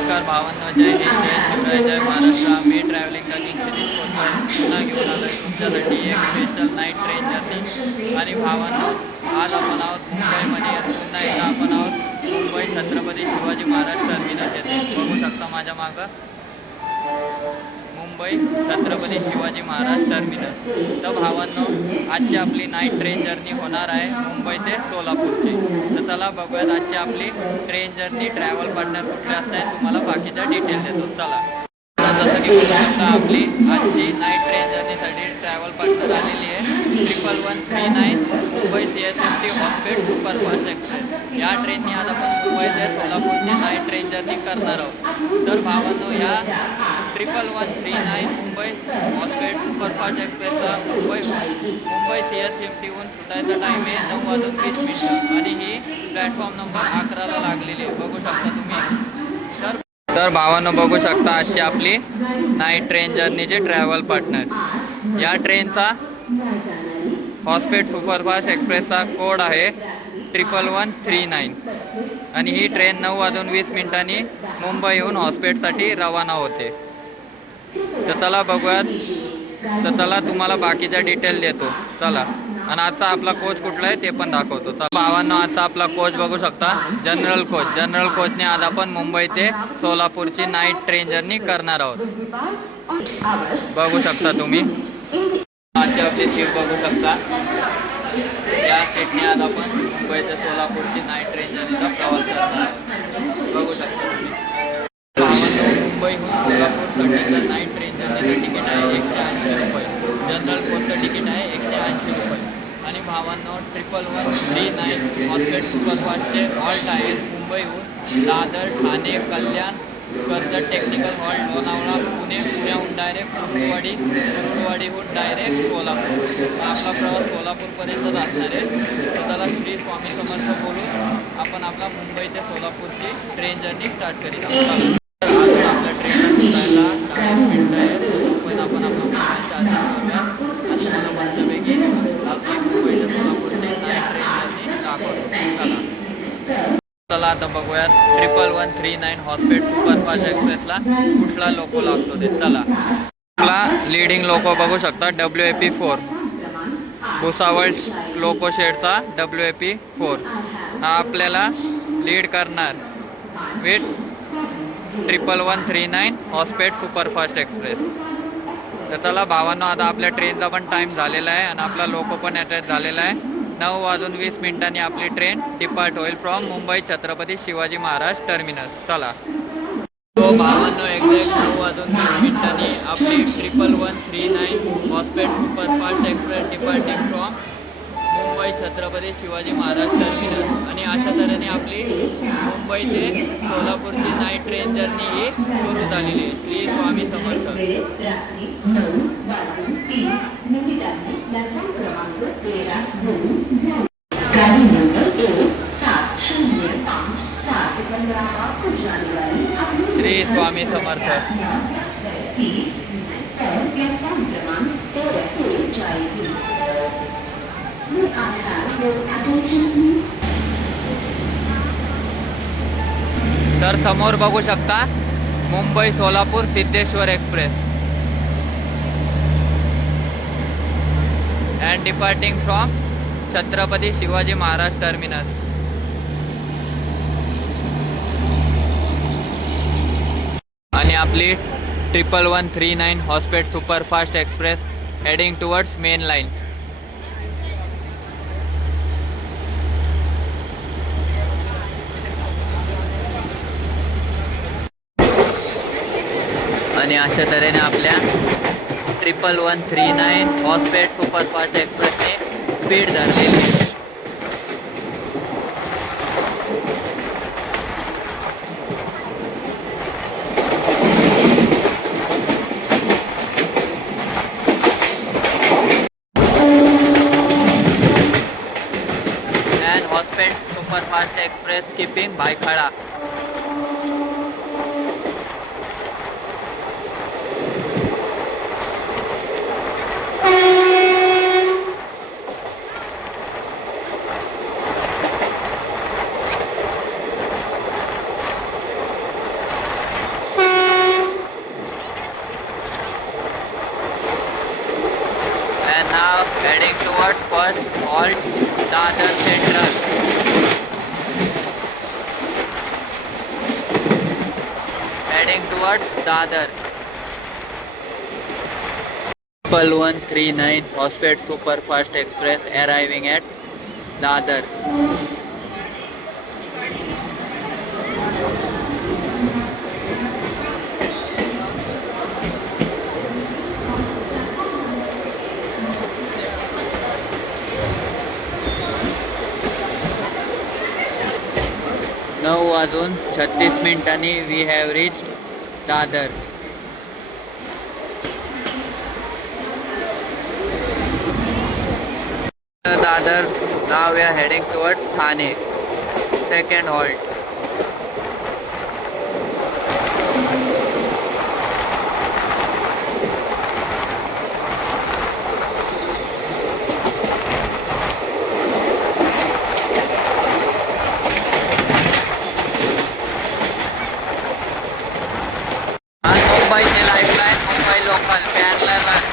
नमस्कार भावांनो, जय हिंद, जय शिवराय, जय महाराष्ट्र. मी ट्रॅव्हलिंग द किंग सिरीज पुन्हा घेऊन आलो आहे तुमच्यासाठी एक स्पेशल नाईट ट्रेन जर्नी. आणि भावांनो, आज आपण आहोत मुंबईमध्ये. पुन्हा एकदा आपण आहोत मुंबई छत्रपती शिवाजी महाराज टर्मिनस येथे. बघू शकता माझ्या मागं मुंबई छत्रपती शिवाजी महाराज टर्मिनस. तर भावांनो, आजची आपली नाईट ट्रेन जर्नी होणार आहे मुंबई ते सोलापूरची. तर चला बघूयात आजची आपली ट्रेन जर्नी. ट्रॅव्हल पार्टनर कुठले असतात तुम्हाला बाकीचा डिटेल देतो. चला, जसं की बघू शकता आपली आजची नाईट ट्रेन जर्नीसाठी ट्रॅव्हल पार्टनर आलेली आहे 1139 Mumbai CSMT hospital superfast express. या ट्रेननी आज आपण मुंबई ते सोलापूरची नाईट ट्रेन जर्नी करणार आहोत. तर भावांनो, या 1139 मुंबई हॉस्पिटल सुपरफास्ट एक्सप्रेसचा मुंबई CSMTहून सुटायचा टाईम आहे 9:20 आणि ही प्लॅटफॉर्म नंबर 11ला लागलेली आहे. बघू शकता तुम्ही. तर भावांनो, बघू शकता आजची आपली नाईट ट्रेन जर्नीचे ट्रॅव्हल पार्टनर. या ट्रेनचा हॉस्पिटल सुपरफास्ट एक्सप्रेसचा कोड आहे 1139 आणि ही ट्रेन 9:20 मुंबईहून हॉस्पिटलसाठी रवाना होते. तर चला बघूयात. तर चला तुम्हाला बाकीचा डिटेल देतो. चला, आणि आजचा आपला कोच कुठला आहे ते पण दाखवतो. भावांनो, आजचा आपला कोच बघू शकता जनरल कोचने आज आपण मुंबई ते सोलापूरची नाईट ट्रेन जर्नी करणार आहोत. बघू शकता तुम्ही आजची आपली सीट बघू शकता. या सीटने आज आपण मुंबई ते सोलापूरची नाईट ट्रेन जर्नीचा प्रवास करणार आहोत. बघू शकता तुम्ही. भावांनो, मुंबईहून सोलापूरसाठीचं नाईट ट्रेन जर्नीचं तिकीट आहे 180 रुपये. जनरल कोचचं तिकीट आहे 180 रुपये. आणि भावांनो, 1139 हॉस्पिटल सुपरफास्टचे हॉल्ट आहेत मुंबईहून दादर, ठाणे, कल्याण, कर्जत टेक्निकल हॉल्ट, लोणावळा, पुण्याहून डायरेक्ट कुर्डुवाडीहून डायरेक्ट सोलापूर. आपला प्रवास सोलापूरपर्यंतच असणार आहे. तर त्याला श्री स्वामी समर्थ बोलून आपण आपला मुंबई ते सोलापूरची ट्रेन जर्नी स्टार्ट करीत आहोत. अजून आपल्या ट्रेनला सुटायला 40 मिनिटं आहे, पण आपण आपला मोबाईल चार्जिंग करूया आणि मला मस्तपैकी आपली मुंबई ते सोलापूरची नाईट ट्रेन जर्नी दाखवतो. चला आता बघूयात 1139 हॉस्पिटल सुपरफास्ट एक्सप्रेसला कुठला लोको लागतो ते. चला, आपला लीडिंग लोको बघू शकता WAP4 भुसावळ लोको शेडचा WAP4 हा आपल्याला लीड करणार विथ 1139 हॉस्पिटल सुपरफास्ट एक्सप्रेस. तर चला भावांनो, आता आपल्या ट्रेनचा पण टाईम झालेला आहे आणि आपला लोको पण अटॅच झालेला आहे. 9:20 आपली ट्रेन डिपार्ट होईल फ्रॉम मुंबई छत्रपती शिवाजी महाराज टर्मिनस. चला, तो भावांनो, एक्झॅक्ट 9:20 आपली 1139 hospital superfast express departing from Mumbai छत्रपती शिवाजी महाराज टर्मिनस. आणि अशा तऱ्हेने आपली मुंबई ते सोलापूरची नाईट ट्रेन जर्नी ही सुरू झालेली आहे. श्री स्वामी समर्थ. श्री स्वामी समर्थ. तर समोर बघू शकता मुंबई सोलापूर Siddheshwar express and departing from Chhatrapati शिवाजी महाराज टर्मिनस. आणि आपली 1139 hospital superfast express heading towards main line. आणि अशा तऱ्हेने आपल्या 1139 हॉस्पिटल सुपरफास्ट एक्सप्रेसने स्पीड धरलेली आहे. and hosted Superfast Express skipping Baikhada. towards first halt, Dadar Central. Heading towards Dadar. 1139 Hospet Superfast Express arriving at Dadar. नऊ वाजून 36 मिनिटांनी we have reached Dadar. Dadar. Now we are heading toward Thane. Second halt. मुंबईची lifeline Mumbai local parallel run.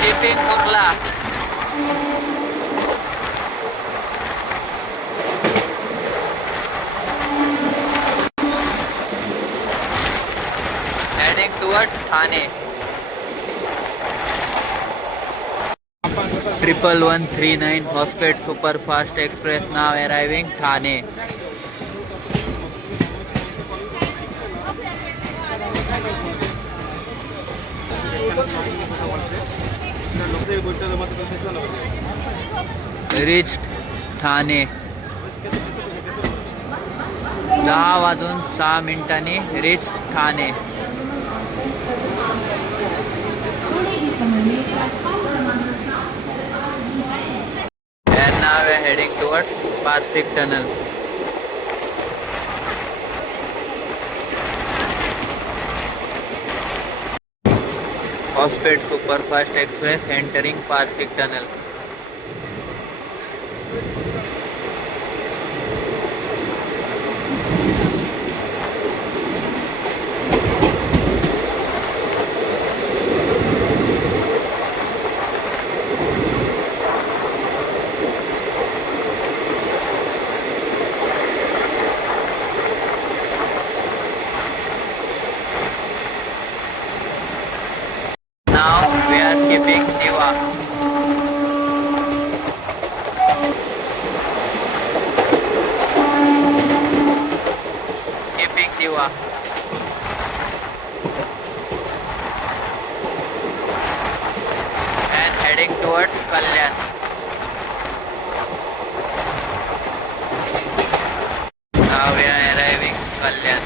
Keeping Kurla. Heading towards Thane. 1139 Hospet Superfast Express now arriving Thane. Reached Thane. 10 वाजून 6 मिनिटांनी रिच Thane. And now we are heading towards Parsik Tunnel. Hospet Superfast Express entering Parsik Tunnel. Now we are skipping Diva. Skipping Diva. And heading towards Kalyan. Now we are arriving Kalyan.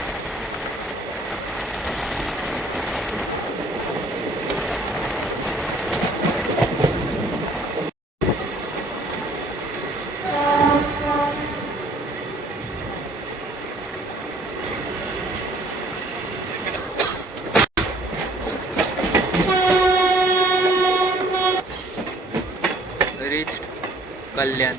Reached Kalyan.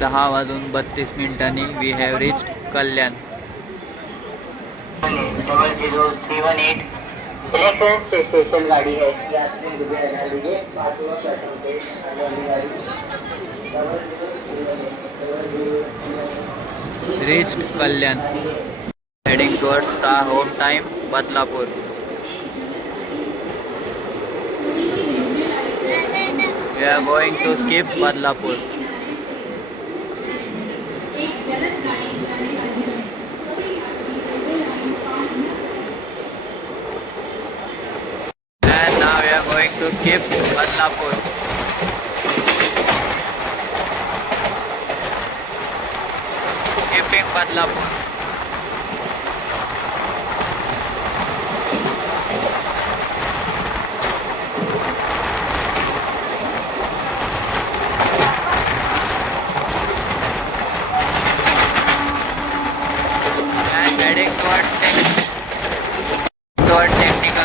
दहा वाजून 32 मिनिटांनी we have reached Kalyan. Station गाड़ी है. Reached Kalyan. Heading towards our home time, Badlapur. We are going to skip Badlapur. And now we are going to skip Badlapur. Skipping Badlapur.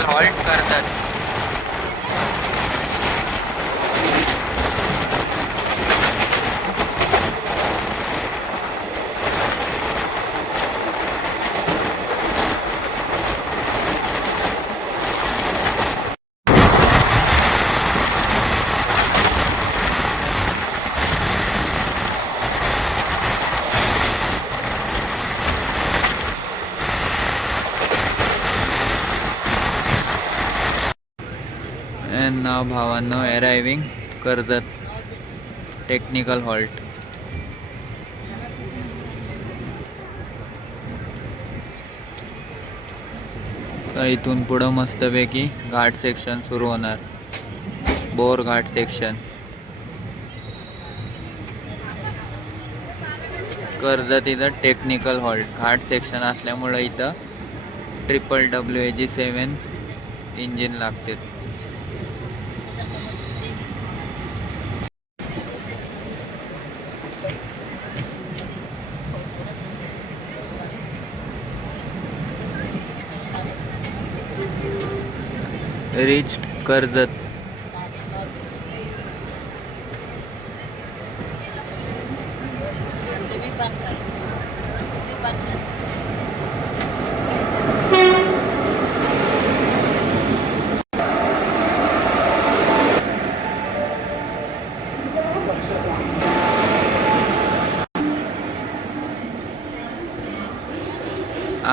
Technical halt Karjat. And now भावांनो arriving Karjat technical halt. तर इथून पुढं मस्तपैकी घाट सेक्शन सुरू होणार. बोर घाट सेक्शन. कर्जत इथं technical halt घाट सेक्शन असल्यामुळं इथं WWAG7 इंजिन लागते. रिच्ड कर्जत.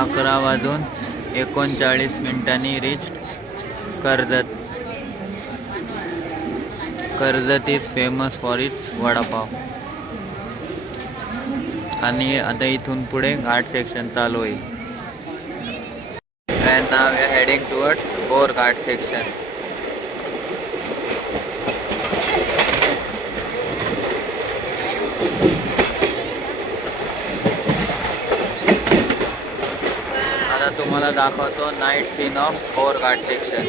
अकरा वाजून 39 reached Karjat. Karjat is famous for its vada pav. आणि आता इथून पुढे घाट सेक्शन चालू होईल. And now we are heading towards Bor Ghat section. आता तुम्हाला दाखवतो night scene of Bor Ghat section.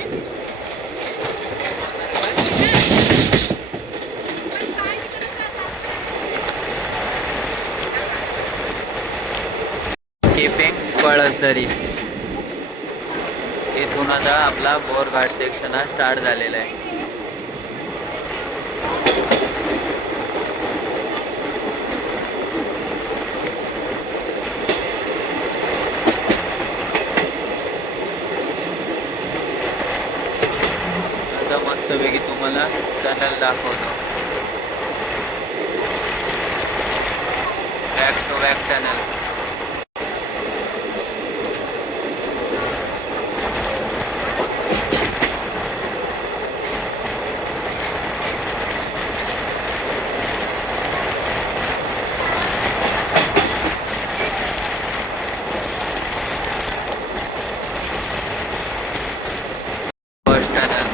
Keeping Palasdari. इथून आता आपला बोर घाट सेक्शन हा स्टार्ट झालेला आहे. आता मस्तपैकी तुम्हाला टनल दाखवतो. Back to back tunnel. First tunnel.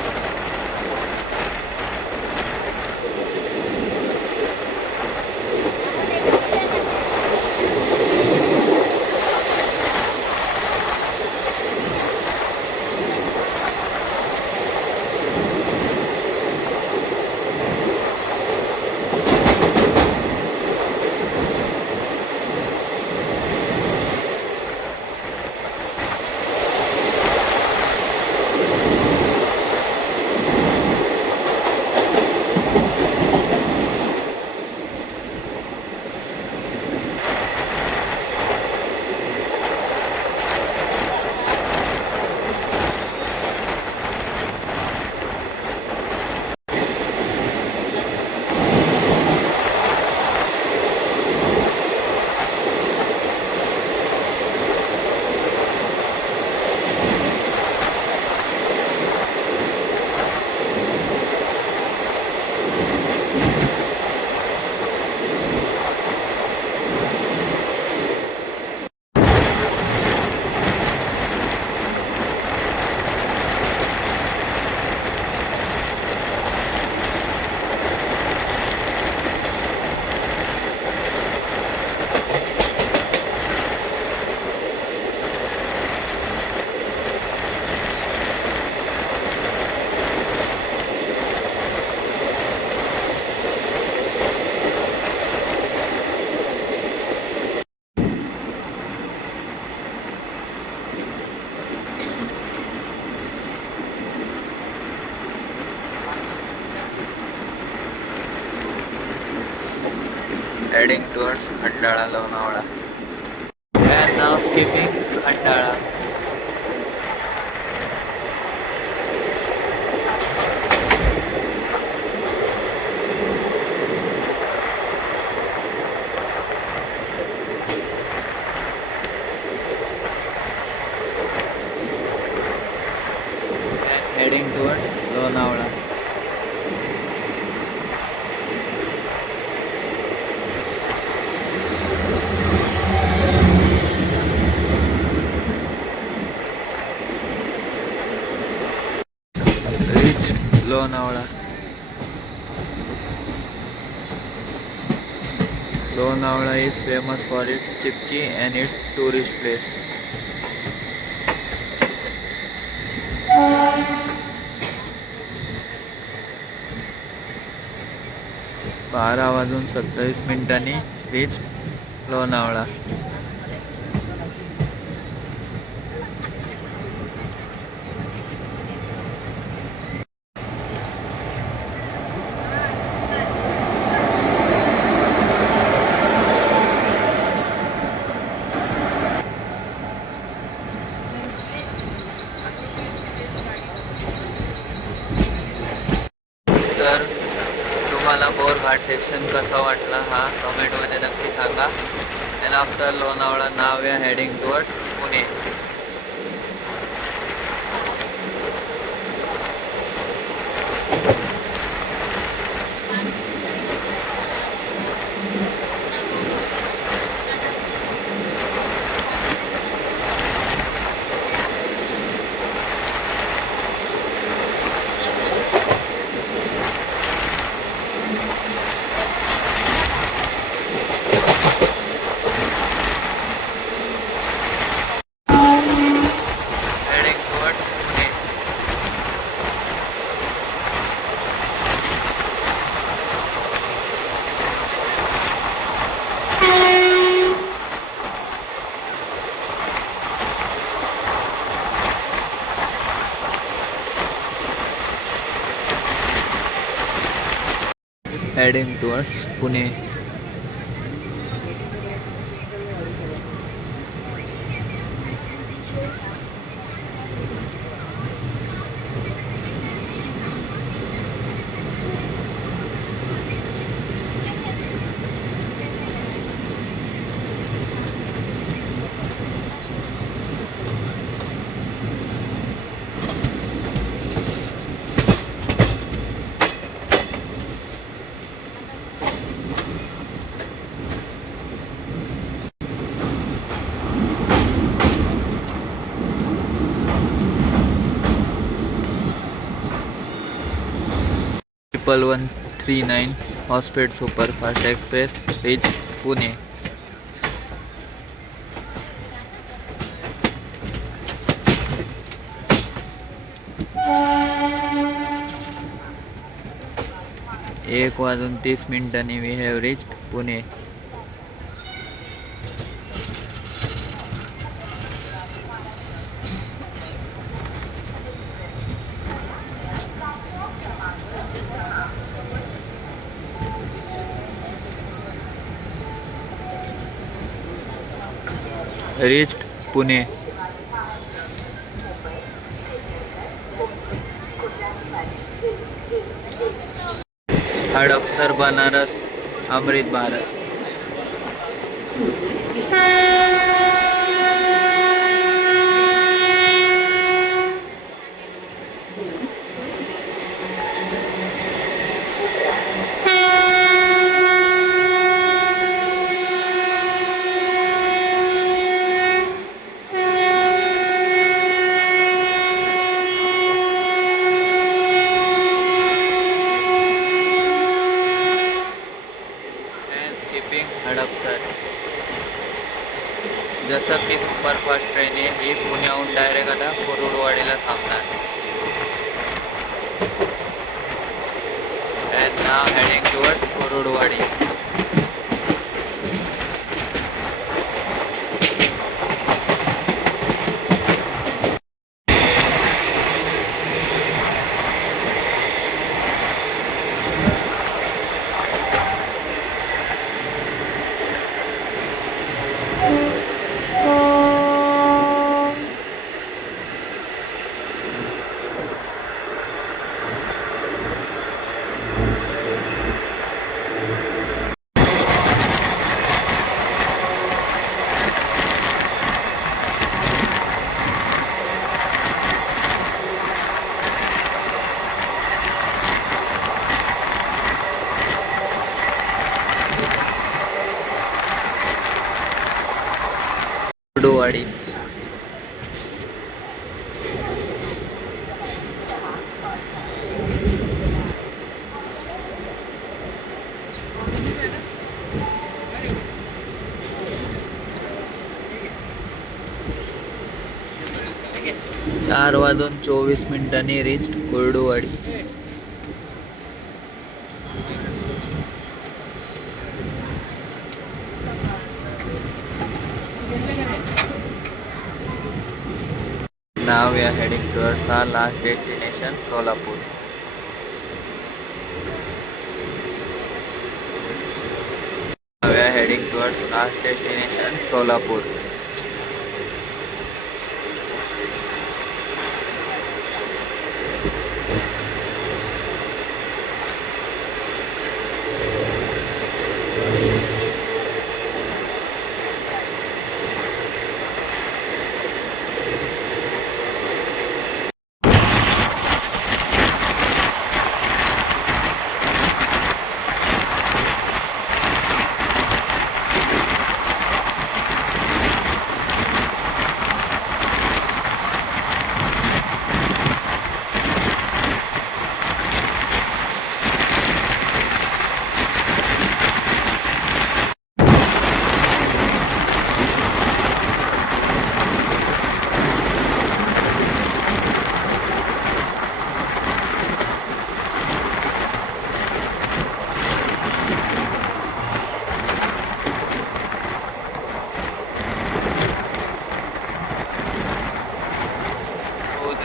heading towards Khandala Lonavala. We are now skipping Khandala. And heading towards Lonavala. Reached Lonavala. Lonavala is famous for its chipki and its tourist place. बारा वाजून 27 रीच लोणावळा. तर तुम्हाला बोरघाट सेक्शन कसा वाटला हा कमेंटमध्ये नक्की सांगा. And after Lonavala now we are heading towards Pune. Heading towards Pune. Triple 139 Hospet Superfast Express reach Pune. एक वाजून 30 we have reached Pune. Reached Pune. Hadapsar बनारस अमृत भारत. हडपसर. जसं की सुपरफास्ट ट्रेन आहे ही पुण्याहून डायरेक्ट आता कुरुडवाडीला थांबणार. And now heading towards Kurduwadi. Kurduwadi. चार वाजून 24 reached Kurduwadi. Now we are heading towards our last destination, Solapur. Now we are heading towards last destination, Solapur.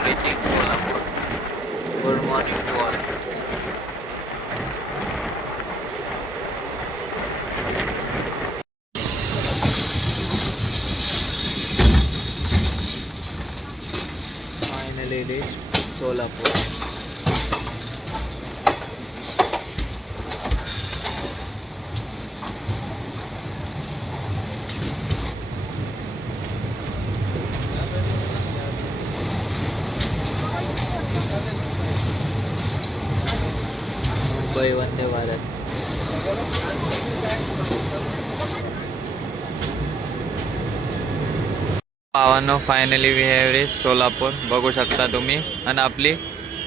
Reaching Solapur. Good morning to all. Finally reached Solapur. Mumbai Vande Bharat. भावांनो, finally we have reach Solapur. बघू शकता तुम्ही. आणि आपली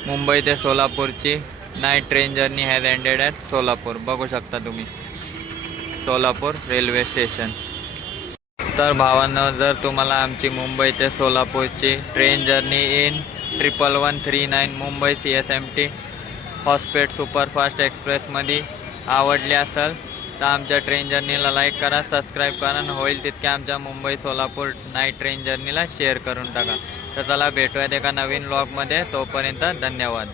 मुंबई ते सोलापूरची night train journey has ended at Solapur. बघू शकता तुम्ही सोलापूर रेल्वे स्टेशन. तर भावांनो, जर तुम्हाला आमची मुंबई ते सोलापूरची train journey in 1139 Mumbai CSMT Hospet superfast एक्सप्रेसमध्ये आवडली असेल तर आमच्या ट्रेन जर्नीला लाईक करा, सबस्क्राईब करा आणि होईल तितक्या आमच्या मुंबई सोलापूर नाईट ट्रेन जर्नीला शेअर करून टाका. तर चला भेटूयात एका नवीन व्लॉगमध्ये. तोपर्यंत धन्यवाद.